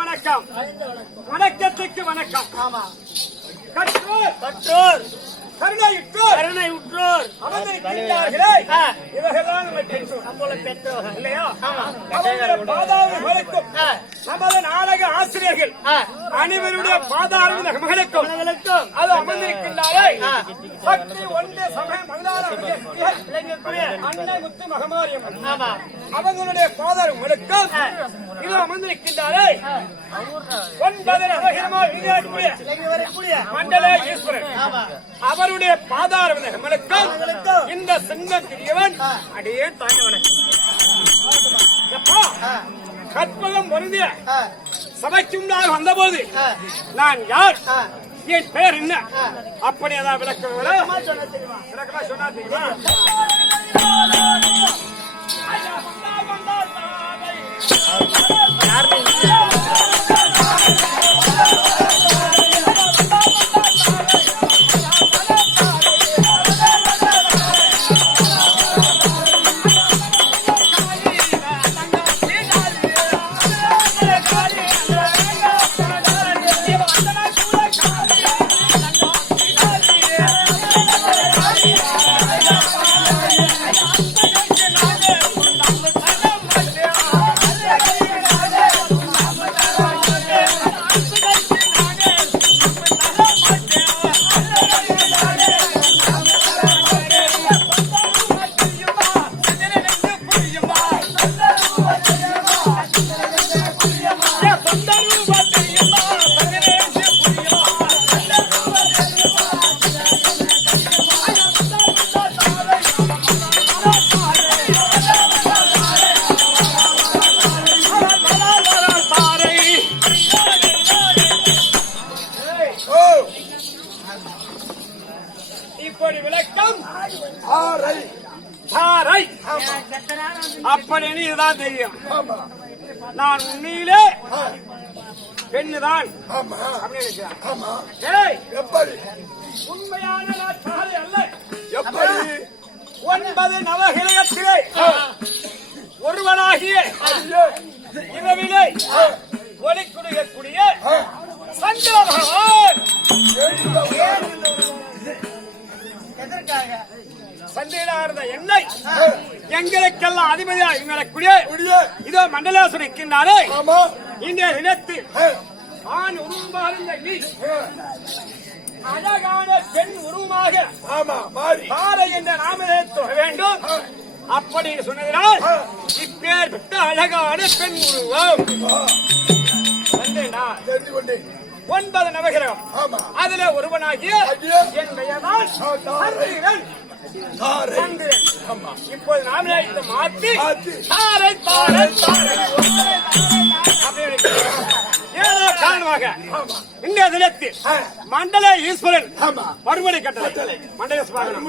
வணக்கம். வணக்கத்துக்கு வணக்கம். கற்றோர் கருணை உற்றோர் அமர்ந்திருக்கிறார்களே, இவர்கள்தான் நம்ம பெற்றோர்கள் இல்லையா? பாதாளர்களுக்கும் நமது நாடக ஆசிரியர்கள் அனைவருடைய பாதாள மகளுக்கும் அது அமர்ந்திருக்கின்றாரே, சக்தி ஒன்று சமயம் அன்னை முத்து மகமாரியம் அவங்களுடைய பாதாளங்களுக்கும் இது அமர்ந்திருக்கின்றாரே, 9 நவகிரமாக மண்டல ஈஸ்வரன் அவருடைய பாதார விதங்களுக்கும் இந்த சிங்கம் பெரியவன் அடியே தாங்க வணக்கம். கற்பகம் பொருந்திய சபைக்குண்டாக வந்தபோது நான் யார், என் பெயர் என்ன, அப்படி ஏதாவது விளக்கமா சொன்னா தெரியுமா? அப்படின்னு இதுதான் தெரியும். நான் உண்மையிலே பெண்ணுதான் உண்மையான அல்ல. 9 நவகிரகத்திலே ஒருவனாகிய இரவிலே ஒளி குடிக்கக்கூடிய சந்திர பகவான் சந்திரார்ந்த என்னை எங்களுக்கெல்லாம் அதிபதியா இவங்களுக்குரிய இதோ மண்டலேஸ்வரர் இருக்கின்றாரே, இந்த தினத்தில் ஆண் உருவமாக இருந்த நீ அழகான பெண் உருவமாக பாறை என்ற நாமத்தை தொக வேண்டும் அப்படின்னு சொன்னதினால் இப்பேர் பெற்ற அழகான பெண் உருவம் 9 நவகிரகம் அதுல ஒருவனாகிய என் பெயர்தான் சந்திரன். இப்போது நாமே இதை மாற்றி ஏதோ காரணமாக இந்த தினத்தில் மண்டல ஈஸ்வரன் மறுபடி கட்டளை மண்டலேஸ்வரன்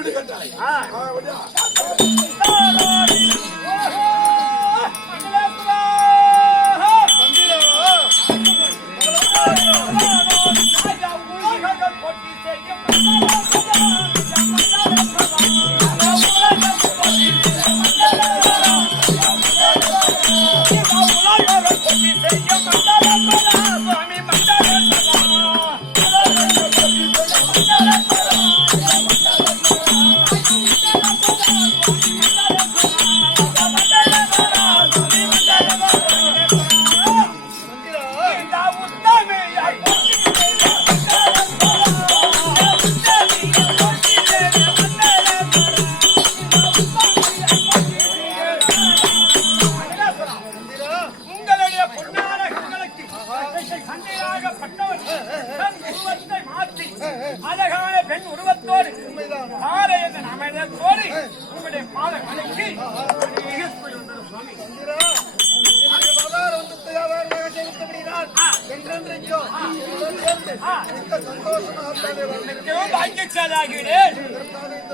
கண்டு மிக்க சந்தோஷமாகத்தானே மிகவும் பாக்கியசாலியாகிறேன்.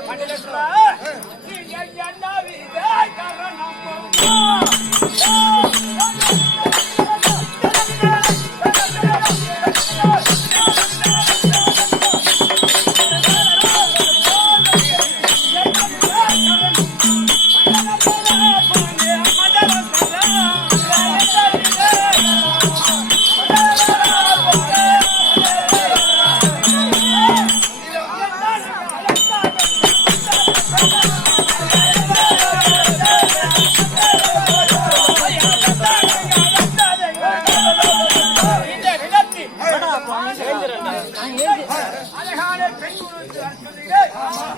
மண்டலேஸ்வரா, நீங்கள் என்ன வித காரணம் அழகான பெண்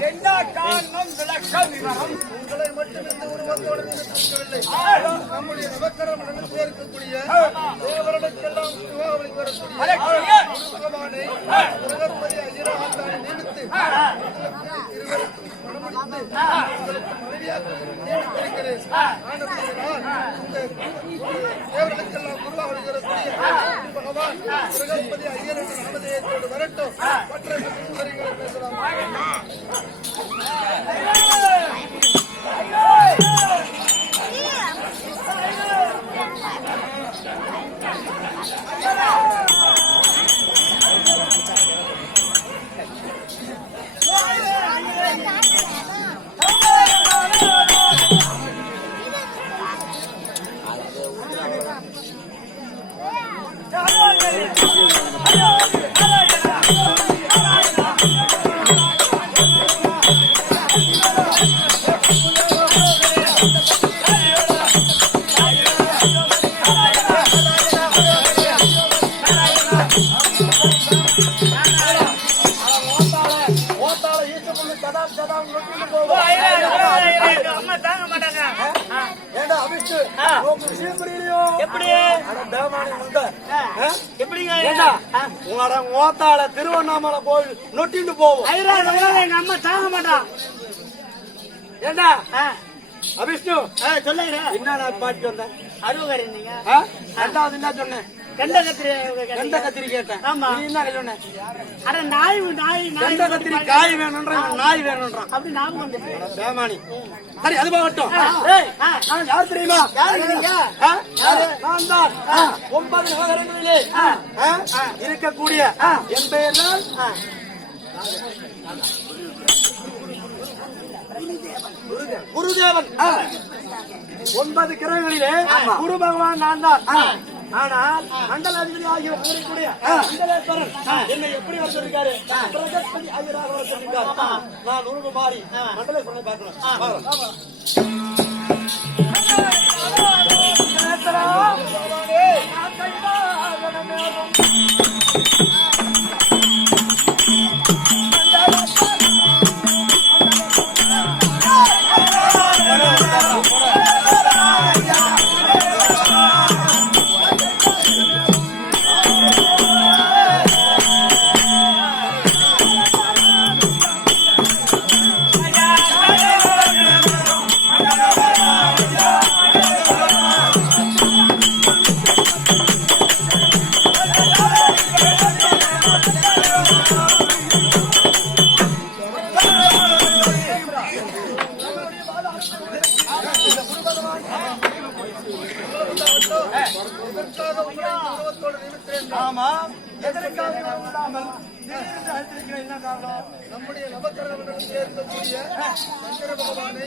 என்ன காரணம் விளக்கம் விவரம் உங்களை மட்டும் இந்த உருவத்தோடு நிறுத்தவில்லை. நம்முடைய நவக்கரம் நடந்து இருக்கக்கூடிய தேவர்களுக்கெல்லாம் திருவாவளிக்கு வரக்கூடிய பகவானை பிரகஸ்பதி ஐயராகத்தானே நியமித்து இருவருக்கும் மனமுடித்து உங்களுக்கு மனைவியாக நியமித்திருக்கிறேன். ஆனபடியால் இந்த தேவர்களுக்கெல்லாம் குருவாவளிக்கு வரக்கூடிய பகவான் பிரகஸ்பதி ஐயர் என்ற நாமதேயத்தோடு வரட்டும். மற்ற சுந்தரிகளை பேசலாம். திருவண்ணாமலை கோயில் நொட்டிட்டு போவோம். எங்க அம்மா தாங்க மாட்டான். ஏண்டா அபிஷ்ணு சொல்லுங்க, என்ன பாட்டு வந்தேன் அருவகர் இருந்தீங்க. ரெண்டாவது என்ன சொன்னேன்? கெண்ட கத்திரி கேட்டேன். ஆமா, நீ என்ன சொன்னேன்? அட நாய் நாய் கெண்ட கத்திரி காய் வேணும்ன்றான், நாய் வேணும்ன்றான். அப்படி நாம வந்து பேமானி. சரி, அது போகட்டும். நான் யார் தெரியுமா? நான் தான் 9 நகரங்களிலே இருக்கக்கூடிய என் பெயர் தான் குருதேவன். 9 கிரகங்களிலே குரு பகவான் நான் தான். ஆனால் மண்டலாதிபதி ஆகிய கூறக்கூடிய மண்டலேஸ்வரன் என்னை எப்படி வந்திருக்காரு? பிரகஸ்பதி ஐயராக வந்திருக்காரு. நான் உருவு மாறி மண்டலேஸ்வரனை பார்க்கிறேன். நம்முடைய நவக்கிரகங்களுடன் சேர்க்கக்கூடிய சங்கர பகவானை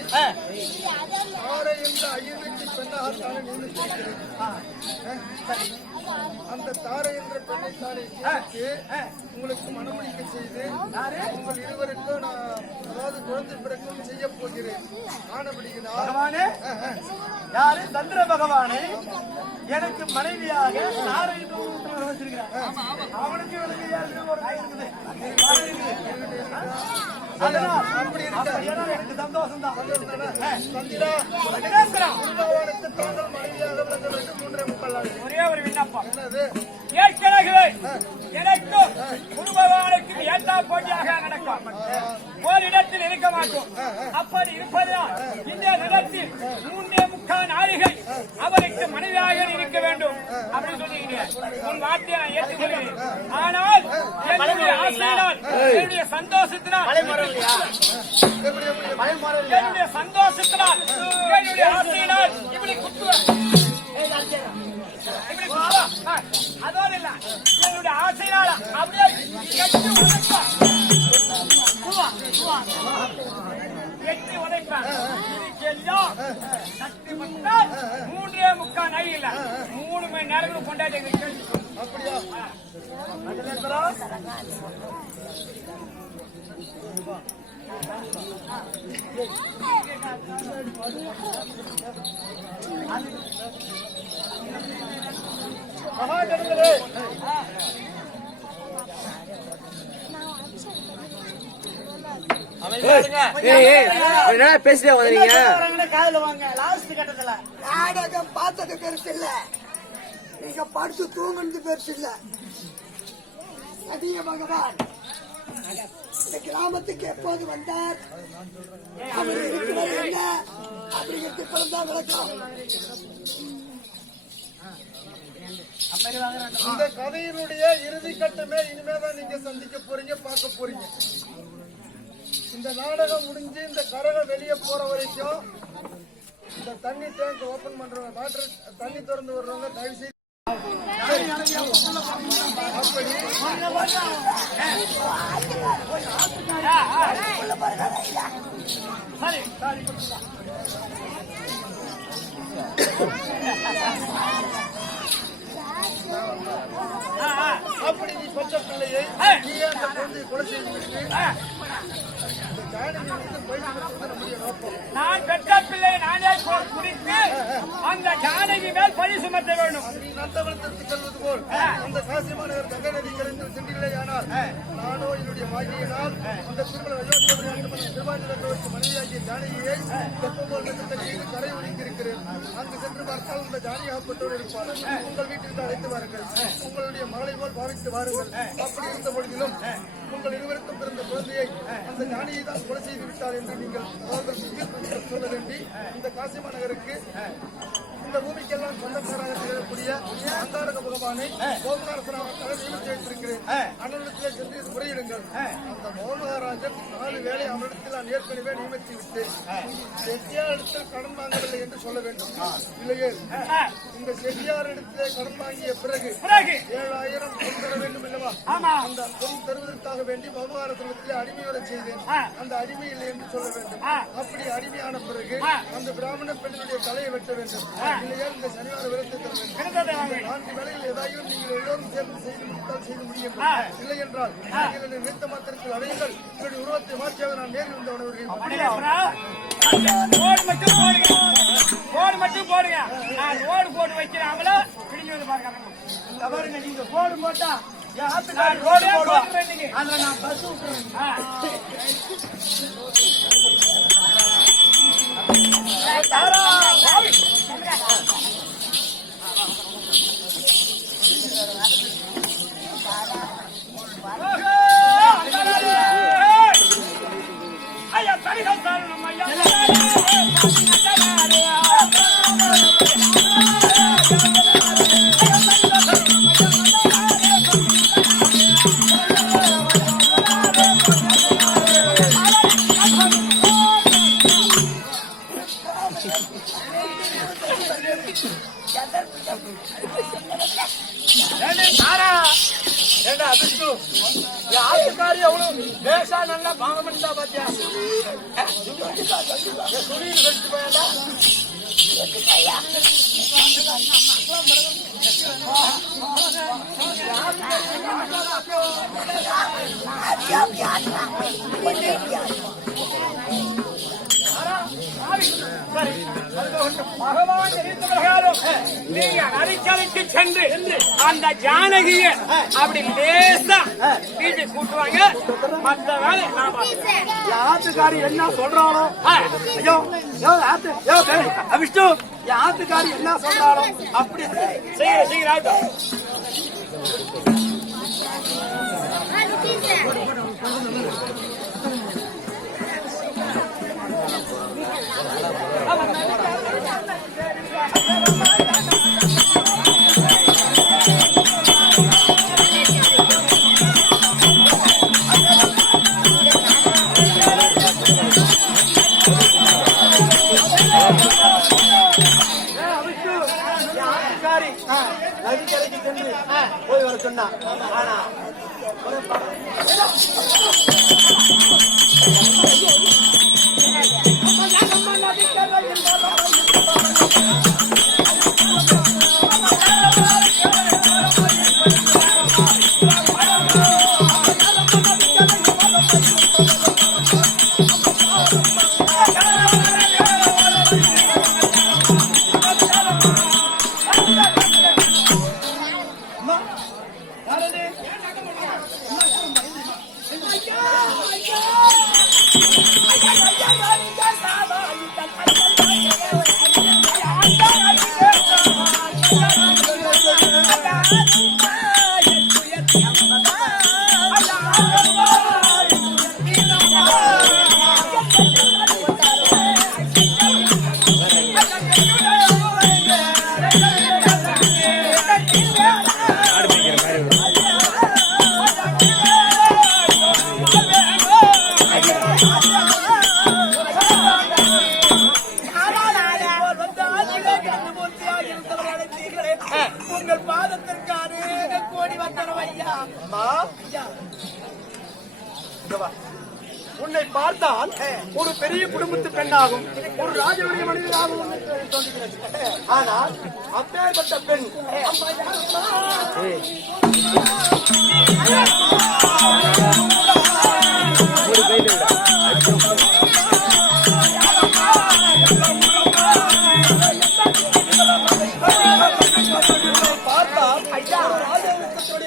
தாரை என்ற ஐயனுக்கு பெண்ணாகத்தானே நியமித்திருக்கிறேன். அந்த தாரை என்ற பெண்ணை தானே நியமித்து உங்களுக்கு மனமுடிக்க செய்து உங்கள் இருவருக்கும் நான் அதாவது குழந்தை பிறக்கும் செய்ய போகிறேன். ஆனபடியாலே யாரு சந்திர பகவானை எனக்கு மனைவியாக தாரை அவனுக்கு எனக்கு சந்தோஷம் தான். ஒரே ஒரு விண்ணப்பம். ஏற்கனவே எனக்கும் குரு பகவானுக்கும் ஏற்றா போட்டியாக நடக்கும். ஓரிடத்தில் இருக்க மாட்டோம். அப்படி இருப்பதால் இந்த நிலத்தில் 3 முக்கால் நாளிகை அவருக்கு மனைவியாக இருக்க வேண்டும் அப்படின்னு சொல்லிக்கிறேன். உன் வார்த்தையை நான் ஏற்றுக்கொள்கிறேன். ஆனால் என்னுடைய ஆசையினால், என்னுடைய சந்தோஷத்தினால், என்னுடைய சந்தோஷத்தினால், என்னுடைய ஆசையினால் இப்படி குத்துவேன். அதோடு இல்ல, என்னுடைய ஆசையினால் அப்படியே எட்டி உதைப்பேன். இதுக்கெல்லாம் சக்தி மட்டும் 3.25 நாள் இல்ல, 3 மணி நேரங்கள் கொண்டாடி அப்படியா? மகாஜனங்களே, பேசிட்டே வந்தீங்க. நாடகம் பார்த்தது பெருசு இல்ல, நீங்க படுத்து தூங்குனது பெருசு இல்ல. அதிக பகவான் இந்த கிராமத்துக்கு எப்போது வந்தார், அவர் இருக்கிறது என்ன அப்படிங்கிறது இப்பதான் விளக்கம். இந்த கதையினுடைய இறுதி கட்டமே இனிமேதான் நீங்க சந்திக்க போறீங்க, பார்க்க போறீங்க. இந்த நாடகம் முடிஞ்சு இந்த கரகம் வெளியே போற வரைக்கும் இந்த தண்ணி டேங்க் ஓபன் பண்றவங்க, வாட்டர் தண்ணி திறந்து வர்றவங்க தயவு செய்து அப்படி அப்படி நீ பச்சை பிள்ளையை நீயே அந்த குழந்தையை கொலை செய்து விட்டு இந்த ஜானகி வந்து பயிற்சி நம்முடைய நோக்கம். நான் பெற்ற பிள்ளை நானே குறித்து அந்த ஜானகி மேல் பழி சுமத்த வேண்டும். நீ நந்தவனத்திற்கு செல்வது போல் அந்த காசி மாநகர் கங்கை நதி கரைந்து சென்றில்லையானால் நானோ என்னுடைய வாக்கியினால் அந்த திருவாஞ்சலத்திற்கு மனைவியாகிய ஜானகியை தெப்பம்போல் செய்து கரை ஒதுங்கியிருக்கிறேன். அங்கு சென்று பார்த்தால் இந்த ஜானகியாகப்பட்டவர் இருப்பார். உங்கள் வீட்டிற்கு அழைத்து வாருங்கள், உங்களுடைய மகளை போல் பாவித்து வாருங்கள். அப்படி இருந்த பொழுதிலும் உங்கள் இருவருக்கும் பிறந்த குழந்தையை அந்த ஞானியை தான் கொலை செய்து விட்டார் என்று நீங்கள் சொல்ல வேண்டி இந்த காசி மாநகருக்கு இந்த பூமிக்கெல்லாம் சொந்தக்காராக திகழக்கூடிய அந்தாரக பகவானை கோபகாரசனாக நியமித்து வைத்திருக்கிறேன். அண்ணனிடத்திலே சென்று முறையிடுங்கள். அந்த மோகமகாராஜன் 4 வேளை அவரிடத்தில் நான் ஏற்கனவே நியமித்து விட்டேன். செட்டியாரிடத்தில் கடன் வாங்கவில்லை என்று சொல்ல வேண்டும். இல்லையே, இந்த செட்டியாரிடத்திலே கடன் வாங்கிய பிறகு 7000 பொன் தர வேண்டும் அல்லவா? அந்த பொன் தருவதற்காக வேண்டி மோகமகாரசனத்திலே அடிமையோட செய்தேன். அந்த அடிமை இல்லை என்று சொல்ல வேண்டும். அப்படி அடிமையான பிறகு அந்த பிராமண பெண்ணுடைய தலையை வெட்ட வேண்டும். இல்லையா, இந்த சனிவார விரத்தை தர வேண்டும். 4 வேளையில் ஏதாயும் நீங்கள் எல்லோரும் சேர்ந்து செய்து முடித்தால் செய்து முடியும். இல்லை என்றால் நீங்கள் நிறுத்த மாத்திரத்தில் அடையுங்கள். உங்களுடைய உருவத்தை மாற்றியாக நான் நேரில் வந்து உணவுகிறேன். போடு மட்டும் போடுங்க. நான் ரோடு போட்டு வைக்கிறேன். அவள பிடிச்சி வந்து பாருங்க. நீங்க போடு போட்டா ரோடே போடுறேன். அதுல நான் பஸ் விட்டுறேன். ஐயா தனிகள் சாரணம் ஐயா. ஆட்டுக்காரி எவ்வளவு பேசா நல்லா பாங்க பண்ணிட்டா பாத்தியா? துணியில் கழிச்சு போயாடா. பகவான் நீங்க அடிச்சலைக்கு சென்று அந்த ஜானகிய அப்படி லேசா வீட்டு கூட்டுவாங்க. மற்ற வேலை நான் ஆத்துக்காரி என்ன சொல்றாளோ, ஐயோ விஷ்ணு, ஆத்துக்காரி என்ன சொல்றாளோ அப்படி சீக்கிரம். நதிக்கரைக்கு சென்று போய் வர சொன்னா. ஆனா உங்கள் பாதத்திற்கு அநேக கோடி வந்தனம் ஐயா. உன்னை பார்த்தால் ஒரு பெரிய குடும்பத்து பெண்ணாகும், ஒரு ராஜனுடைய மனிதனாகவும் தோன்றுகிறது. ஆனால் அப்பேற்பட்ட பெண்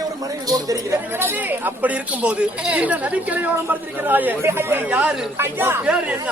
ஒரு மனைவி போல் தெரிகிறது. அப்படி இருக்கும்போது இந்த நதிக்கரையோரம் பார்த்திருக்கிறாயே, யாரு பேர் என்ன?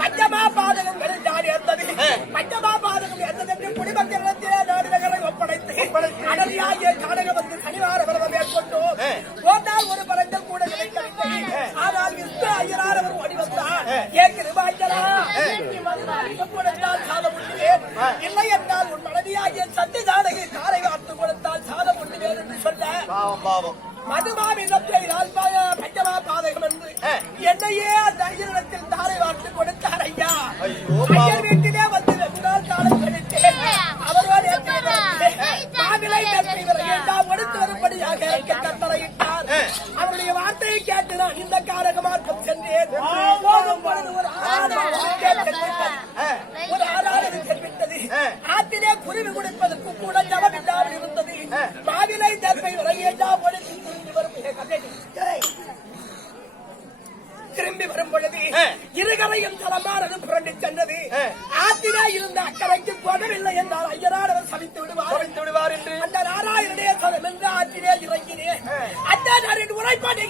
பஞ்சமா பாதகம் பஞ்சமா பாதகம் எந்ததென்று குடிமக்களிடத்திலே நாடுகளை ஒப்படைத்து அடலியாகிய காடகம் வந்து சனிவார விரதம் மேற்கொண்டு போனால் ஒரு பரஞ்சல் கூட கிடைக்கவில்லை. ஆனால் விஷ்ணு ஐயனார் அவர் ஓடி வந்தார். கொடுத்தால் சாதம் உண்டுவேன், இல்லை என்றால் உன் மனைவியாகிய சந்தி ஜானகி தாரை வார்த்து கொடுத்தால் சாதம் உண்டுவேன் என்று சொல்ல மதுமாவிதத்தை பஞ்சமா பாதகம் என்று என்னையே அந்த ஐயனிடத்தில் தாரை வார்த்து கொடுத்தார். ஐயா ஐயர் வீட்டிலே வந்து வெகுநாள் காலம் கழித்தேன். அவரோடு மாவிலை எல்லாம் ஒடுத்து வரும்படியாக கட்டளையிட்டார். அவருடைய வார்த்தையை கேட்டு நான் இந்த காரக மார்க்கம் சென்றேன். போகும் பொழுது ஒரு ஆறாவது சென்றுவிட்டது. ஆற்றிலே குருவி குடிப்பதற்கு கூட ஜபம் இல்லாமல் இருந்தது. மாவிலை தற்பை எல்லாம் ஒடுத்து திரும்பி வரும் பொழுது இருகரையும் தலமானது புரண்டு சென்றது. ஆத்திரே இருந்த அக்கறைக்கு போகவில்லை என்றால் ஐயரானவர் சமைத்து விடுவார் என்று அந்த நாராயணனே சதம் என்று ஆற்றிலே இறங்கினேன். அந்த உரைப்பாடு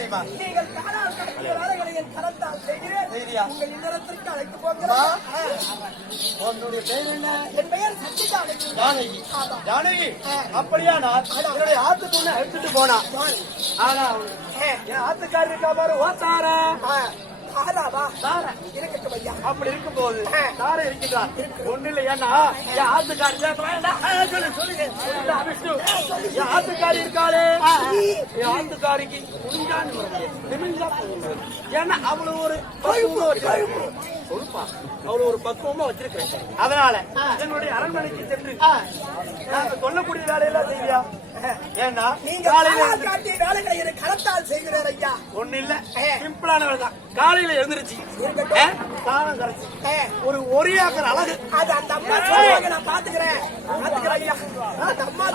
சரிம்மா. நீங்கள் காலால் கட்டிய வேலைகளை என் கரத்தால் செய்கிறேன். செய்தியா? உங்கள் இல்லறத்திற்கு அழைத்து போகிறேன். உன்னுடைய பேர் என்ன? என் பெயர் சத்தியஜானகி. ஜானகி. ஜானகி, அப்படியானால் என்னுடைய ஆத்துக்குள்ள எடுத்துட்டு போனா. ஆனா என் ஆத்துக்காரி இருக்கா பாரு, ஓத்தாரா ஆறாவா தாரா இருக்கட்டும் ஐயா. அப்படி இருக்கும்போது தாரை இருக்கிறார். ஒண்ணு இல்லை, ஏன்னா என் ஆத்துக்காரி விஷ்ணு, என் ஆத்துக்காரி இருக்காளே, என் ஆத்துக்காரிக்கு குனிஞ்சான்னு வருது, நிமிஞ்சா போகுது. ஏன்னா அவ்வளவு ஒரு பக்குவமா வச்சிருக்கேன். பொறுப்பா அவ்வளவு ஒரு பக்குவமா வச்சிருக்கேன். அதனால என்னுடைய அரண்மனைக்கு சென்று நாங்க சொல்லக்கூடிய வேலையெல்லாம் செய்வியா? ஏன்னா நீங்க காலால் காட்டிய வேலைகளை என் கரத்தால் செய்கிறேன் ஐயா. ஒண்ணு இல்ல, சிம்பிளான வேலை தான். காலையில எழுந்திருச்சு சாணம் கரைச்சு ஒரு ஏக்கர் அழகு. அது அந்த அம்மா சொல்லுவாங்க, நான் பாத்துக்கிறேன் ஐயா. அந்த அம்மா